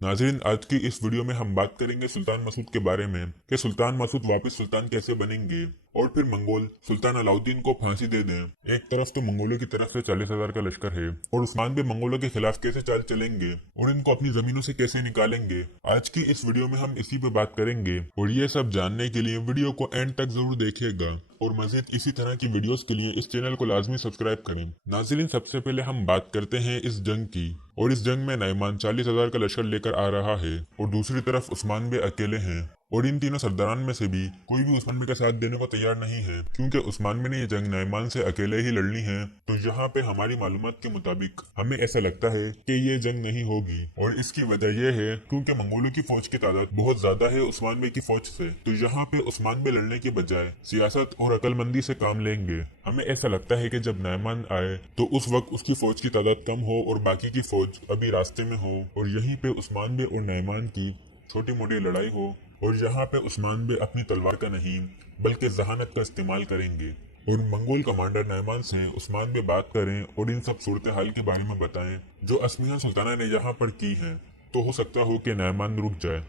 नाज़रीन, आज की इस वीडियो में हम बात करेंगे सुल्तान मसूद के बारे में कि सुल्तान मसूद वापस सुल्तान कैसे बनेंगे और फिर मंगोल सुल्तान अलाउद्दीन को फांसी दे दें। एक तरफ तो मंगोलों की तरफ से 40,000 का लश्कर है और उस्मान भी मंगोलों के खिलाफ कैसे चाल चलेंगे और इनको अपनी जमीनों से कैसे निकालेंगे। आज की इस वीडियो में हम इसी पे बात करेंगे और ये सब जानने के लिए वीडियो को एंड तक जरूर देखिएगा और मजीद इसी तरह की वीडियोस के लिए इस चैनल को लाजमी सब्सक्राइब करें। नाज़रीन, सबसे पहले हम बात करते हैं इस जंग की और इस जंग में नईमान 40,000 का लश्कर लेकर आ रहा है और दूसरी तरफ उस्मान भी अकेले हैं और इन तीनों सरदारान में से भी कोई भी उस्मान का साथ देने को तैयार नहीं है क्योंकि उस्मान ने ये जंग नईमान से अकेले ही लड़नी है। तो यहाँ पे हमारी मालूमात के मुताबिक हमें ऐसा लगता है कि ये जंग नहीं होगी और इसकी वजह यह है क्योंकि मंगोलों की फौज की तादाद बहुत ज्यादा है उस्मान बे की फौज से। तो यहाँ पे उस्मान बे लड़ने के बजाय सियासत और अक्लमंदी से काम लेंगे। हमें ऐसा लगता है कि जब नईमान आए तो उस वक्त उसकी फौज की तादाद कम हो और बाकी की फौज अभी रास्ते में हो और यहीं पे उस्मान बे और नईमान की छोटी मोटी लड़ाई हो और यहाँ पे उस्मान बे अपनी तलवार का नहीं बल्कि जहानत का इस्तेमाल करेंगे और मंगोल कमांडर नईमान से उस्मान बे बात करें और इन सब सूरत हाल के बारे में बताएं जो अस्मिया सुल्ताना ने यहाँ पर की है। तो हो सकता हो कि नईमान रुक जाए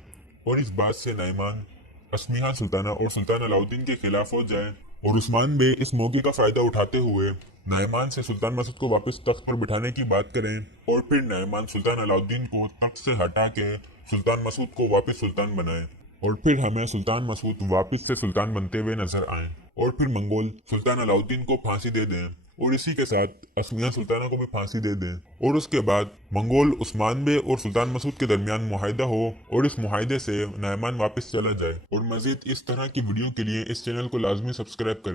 और इस बात से नईमान अस्मिया सुल्ताना और सुल्तान अलाउद्दीन के खिलाफ हो जाए और उस्मान बे इस मौके का फायदा उठाते हुए नईमान से सुल्तान मसूद को वापस तख्त पर बिठाने की बात करें और फिर नईमान सुल्तान अलाउद्दीन को तख्त से हटा के सुल्तान मसूद को वापस सुल्तान बनाए और फिर हमें सुल्तान मसूद वापस से सुल्तान बनते हुए नजर आए और फिर मंगोल सुल्तान अलाउद्दीन को फांसी दे दें और इसी के साथ अस्मिया सुल्ताना को भी फांसी दे दें और उसके बाद मंगोल उस्मान बे और सुल्तान मसूद के दरमियान मुआहिदा हो और इस मुआहिदे से नईमान वापस चला जाए। और मजीद इस तरह की वीडियो के लिए इस चैनल को लाजमी सब्सक्राइब करें।